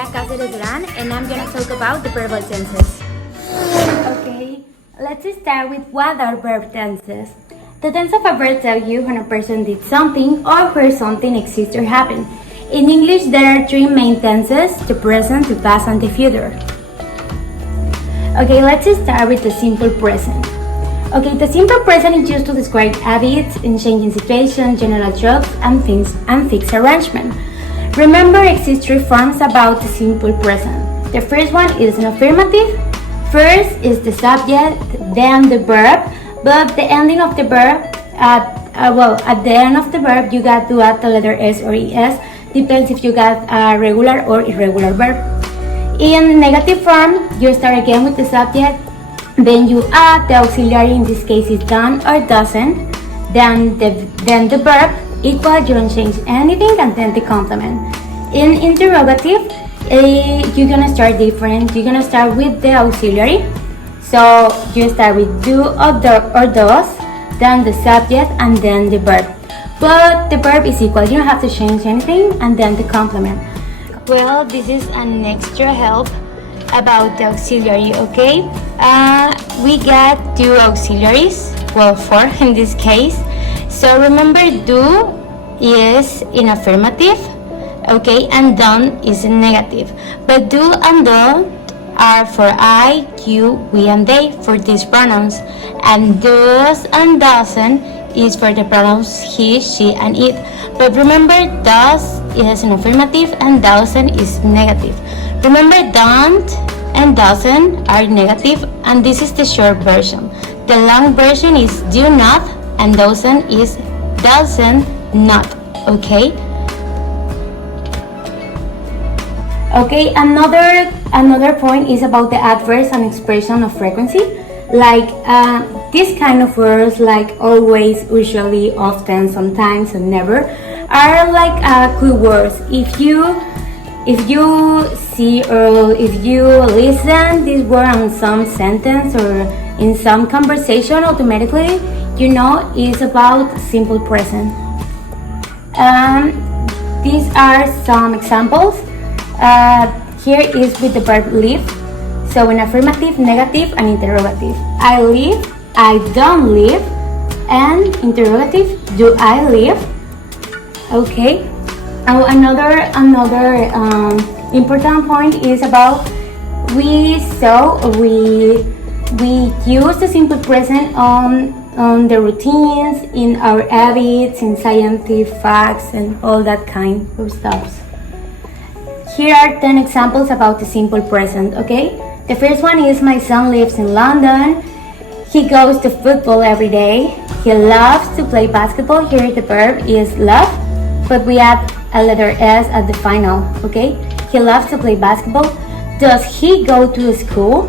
Andrea Cáceres and I'm gonna talk about the verbal tenses. Okay, let's start with what are verb tenses. The tense of a verb tells you when a person did something or where something exists or happened. In English, there are three main tenses: the present, the past, and the future. Okay, let's start with the simple present. Okay, the simple present is used to describe habits in changing situations, general tropes, and things and fixed arrangement. Remember, exists three forms about the simple present. The first one is an affirmative. First is the subject, then the verb, but the ending of the verb, at the end of the verb, you got to add the letter S or ES, depends if you got a regular or irregular verb. In negative form, you start again with the subject, then you add the auxiliary, in this case is done or doesn't, then the verb, equal, you don't change anything, and then the complement. In interrogative, you're gonna start different. You're gonna start with the auxiliary. So you start with do or does, then the subject, and then the verb. But the verb is equal. You don't have to change anything, and then the complement. Well, this is an extra help about the auxiliary, okay? We got two auxiliaries, well, four in this case. So remember, do is in affirmative, okay, and done is in negative. But do and don't are for I, you, we, and they for these pronouns. And does and doesn't is for the pronouns he, she, and it. But remember, does is an affirmative and doesn't is negative. Remember, don't and doesn't are negative, and this is the short version. The long version is do not, and doesn't is doesn't not, okay? Okay, another point is about the adverbs and expression of frequency. Like these kind of words like always, usually, often, sometimes, and never are like quick words. If you see or if you listen this word on some sentence or in some conversation, automatically you know it's about simple present. These are some examples. Here is with the verb live. So in affirmative, negative, and interrogative. I live, I don't live, and interrogative, do I live? Okay. Now another important point is about we use the simple present on the routines, in our habits, in scientific facts, and all that kind of stuff. Here are 10 examples about the simple present, okay? The first one is my son lives in London. He goes to football every day. He loves to play basketball. Here the verb is love, but we add a letter S at the final, okay? He loves to play basketball. Does he go to school?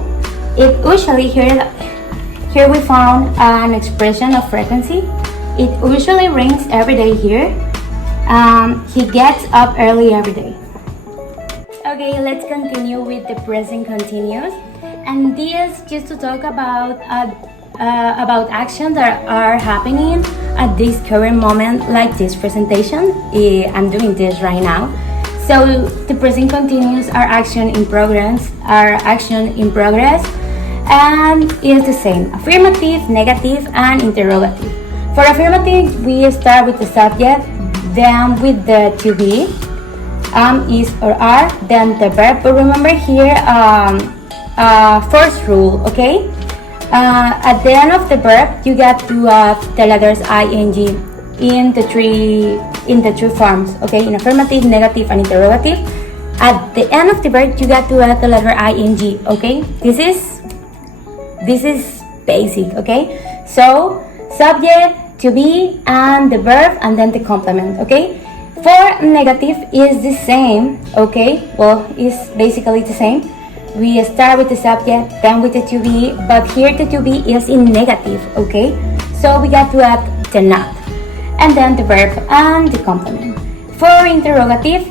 It usually, here we found an expression of frequency. It usually rings every day here. He gets up early every day. Okay, let's continue with the present continuous. And this just to talk about actions that are happening at this current moment, like this presentation. I'm doing this right now. So the present continuous are action in progress, and is the same: affirmative, negative, and interrogative. For affirmative, we start with the subject, then with the to be, is or are, then the verb. But remember here, first rule, okay? At the end of the verb, you get to add the letters ing in the three forms, okay? In affirmative, negative, and interrogative. At the end of the verb, you get to add the letter ing, okay? This is basic, okay? So subject, to be, and the verb, and then the complement, okay? For negative is the same, okay? Well, it's basically the same. We start with the subject, then with the to be, but here the to be is in negative, okay? So we got to add the not, and then the verb and the complement. For interrogative,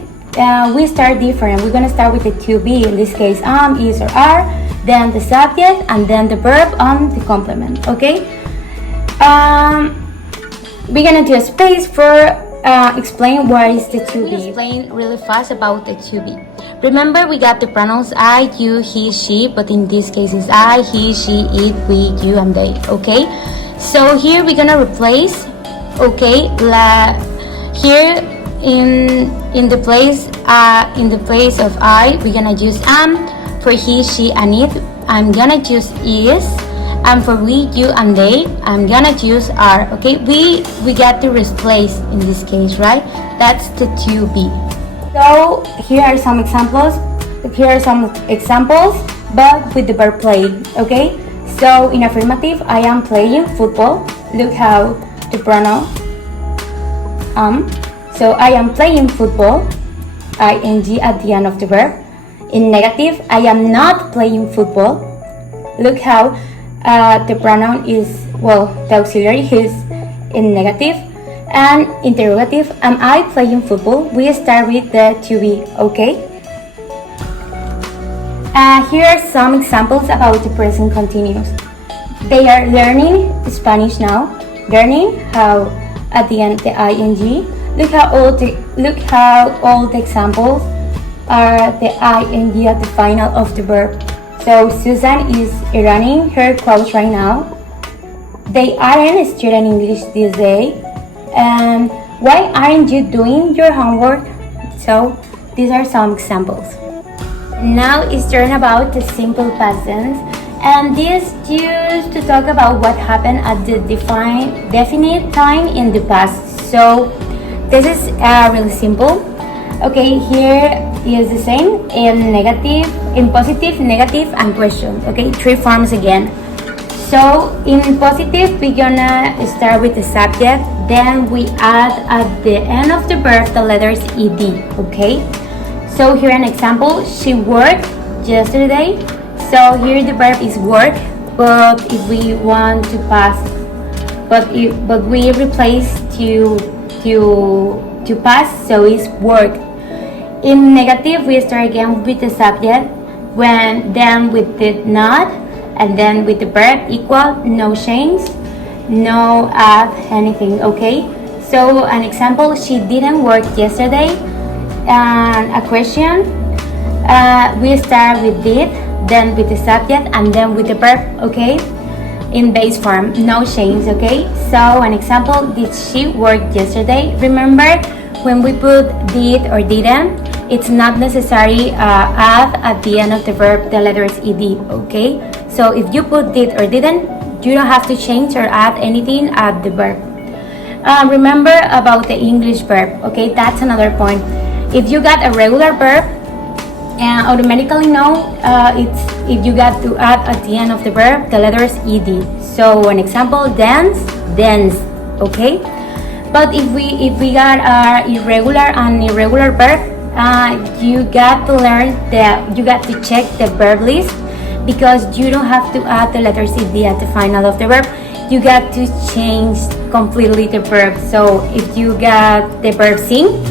we start different. We're gonna start with the to be, in this case, is or are, then the subject, and then the verb and the complement, okay? We're gonna do a space for explain what is the to be. Explain really fast about the to be. Remember, we got the pronouns I, you, he, she, but in this case it's I, he, she, it, we, you, and they. Okay. So here we're gonna replace. Okay. Here in the place of I, we're gonna use am. For he, she, and it, I'm gonna use is. And for we, you, and they, I'm gonna use are. Okay, we got to replace in this case, right? That's the to be. So here are some examples. But with the verb playing. Okay. So in affirmative, I am playing football. Look how the pronoun So I am playing football. ing at the end of the verb. In negative, I am not playing football. Look how the pronoun is, the auxiliary is in negative. And interrogative, am I playing football? We start with the to be, okay? Here are some examples about the present continuous. They are learning Spanish now. Learning how at the end the ing. Look how all the examples are the ing at the final of the verb. So Susan is running her clothes right now. They aren't studying English this day. And why aren't you doing your homework? So these are some examples. Now it's turn about the simple past tense, and this used to talk about what happened at the definite time in the past. So this is really simple. Okay, here is the same in negative, in positive, negative, and question. Okay, 3 forms again. So in positive, we're gonna start with the subject, then we add at the end of the verb the letters ed. Okay, so here an example. She worked yesterday. So here the verb is work, but if we want to pass, but we replace to pass, so it's work. In negative, we start again with the subject, then with did not, and then with the verb equal, no change, no add anything. Okay, so an example, she didn't work yesterday. And a question, we start with did, then with the subject, and then with the verb. Okay, in base form, no change. Okay, so an example, did she work yesterday? Remember, when we put did or didn't, it's not necessary add at the end of the verb the letters ed. Okay, so if you put did or didn't, you don't have to change or add anything at the verb. Remember about the English verb. Okay, that's another point. If you got a regular verb, and automatically know it's if you got to add at the end of the verb the letters ed. So an example, dance, danced. Okay, but if we got irregular and irregular verb, you got to check the verb list, because you don't have to add the letters ed at the final of the verb. You got to change completely the verb. So if you got the verb sing,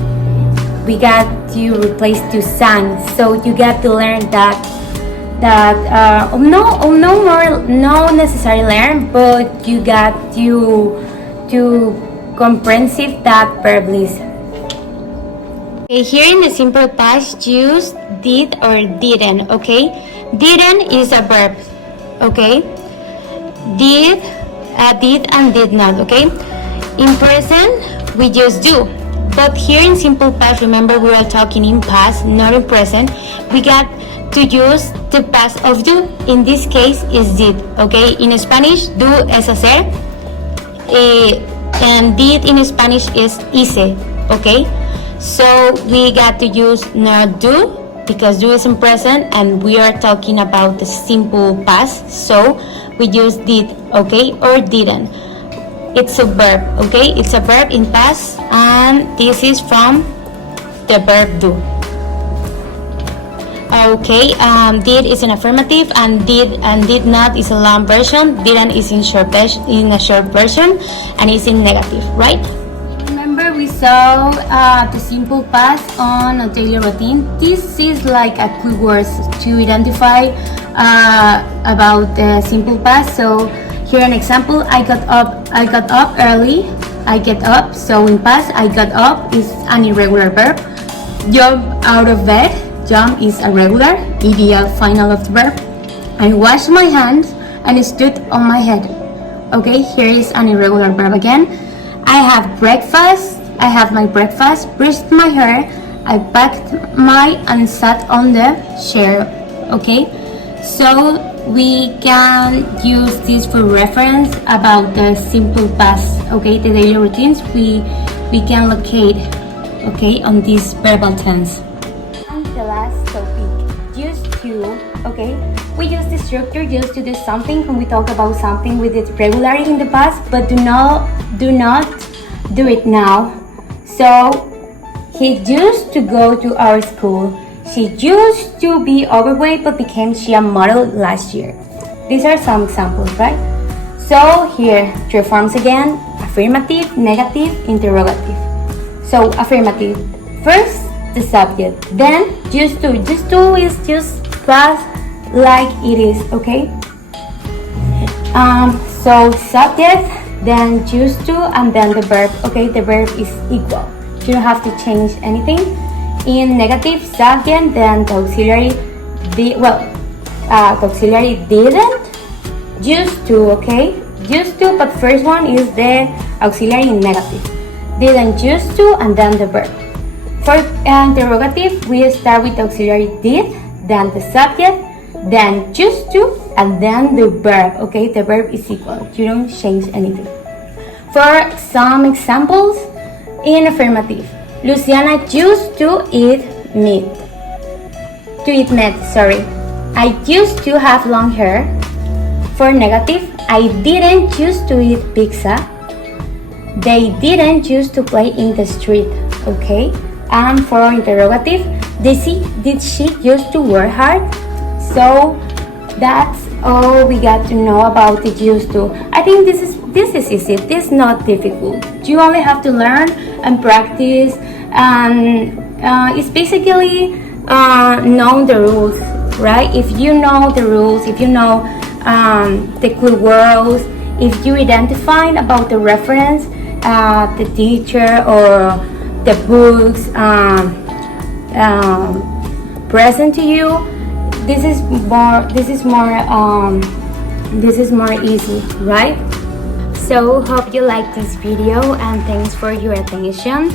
we got to replace to sang. So you got to learn no necessarily learn, but you got to comprehensive that verb list. Okay, here in the simple past, use did or didn't. Okay, didn't is a verb. Okay, did and did not. Okay, in present we just do. But here in simple past, remember we are talking in past, not in present. We got to use the past of do. In this case is did. Okay, in Spanish do es hacer, and did in Spanish is hice. Okay, so we got to use not do, because do is in present and we are talking about the simple past, so we use did. Okay, or didn't. It's a verb. Okay, it's a verb in past, and this is from the verb do. Okay, did is an affirmative, and did not is a long version. Didn't is in a short version, and it's in negative, right? Remember we saw the simple past on a daily routine. This is like a quick words to identify about the simple past. So here an example, I got up early. I get up. So in past, I got up is an irregular verb. Jump out of bed, jump is a regular, ideal final of the verb. I washed my hands and stood on my head. Okay, here is an irregular verb again. I have breakfast, I have my breakfast, brushed my hair, I packed my and sat on the chair. Okay, so we can use this for reference about the simple past. Okay, the daily routines we can locate, okay, on this verbal tense. And the last topic, used to. Okay, we use the structure used to do something when we talk about something we did regularly in the past, but do not do it now. So he used to go to our school. She used to be overweight but became a model last year. These are some examples, right? So here, true forms again: affirmative, negative, interrogative. So affirmative, first the subject, then used to. Used to is just past like it is, okay? So subject, then used to, and then the verb. Okay, the verb is equal. You don't have to change anything. In negative, subject, then the auxiliary. The auxiliary didn't. Used to, okay? Used to, but first one is the auxiliary in negative. Didn't, used to, and then the verb. For interrogative, we start with auxiliary did, then the subject, then used to, and then the verb. Okay, the verb is equal. You don't change anything. For some examples, in affirmative, Luciana used to eat meat. Sorry. I used to have long hair. For negative, I didn't used to eat pizza. They didn't used to play in the street. Okay. And for interrogative, did she used to work hard? So that's all we got to know about the used to. I think this is easy. This is not difficult. You only have to learn and practice, and it's basically know the rules, right? If you know the rules, if you know the clue words, if you identify about the reference, the teacher or the books present to you, this is more easy, right? So hope you like this video, and thanks for your attention.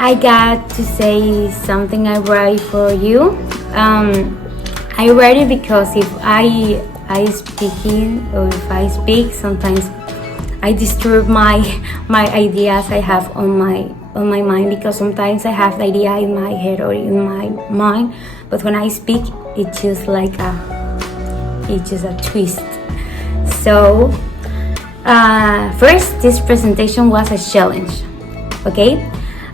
I got to say something I write for you. I write it because if I speak, sometimes I disturb my ideas I have on my mind, because sometimes I have the idea in my head or in my mind, but when I speak, it's just like a twist. So first, this presentation was a challenge. Okay,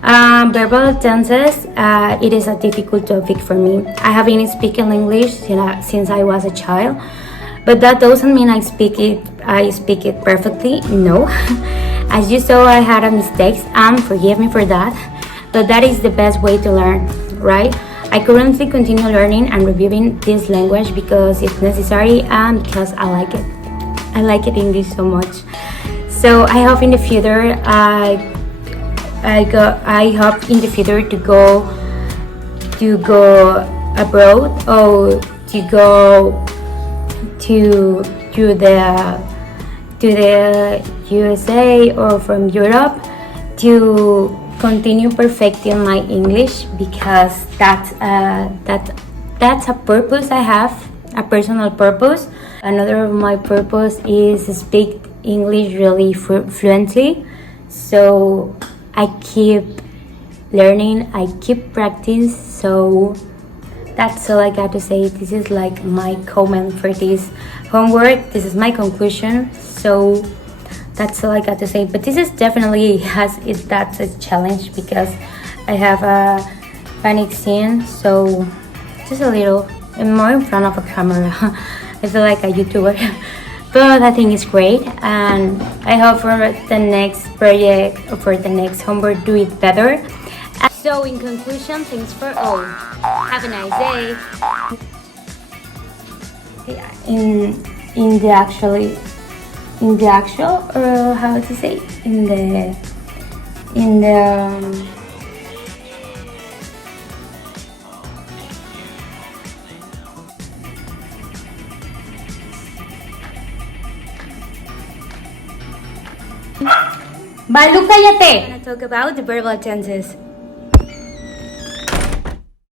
verbal tenses. It is a difficult topic for me. I have been speaking English since I was a child, but that doesn't mean I speak it perfectly. No. As you saw, I had mistakes, and forgive me for that, but that is the best way to learn, right? I currently continue learning and reviewing this language because it's necessary and because I like it. I like it English so much. So I hope in the future I hope in the future to go abroad, or to go to the USA or from Europe, to continue perfecting my English, because that's a purpose I have, a personal purpose. Another of my purpose is to speak English really fluently. So I keep learning, I keep practice. So that's all I got to say. This is like my comment for this homework. This is my conclusion. So that's all I got to say. But this is definitely that's a challenge, because I have a panic scene. So just a little, I'm more in front of a camera. I feel like a YouTuber. But I think it's great, and I hope for the next project or for the next homework do it better. So in conclusion, thanks for all. Have a nice day. In in the actual, or how to say, in the Balu, cállate! I'm gonna talk about the verbal tenses.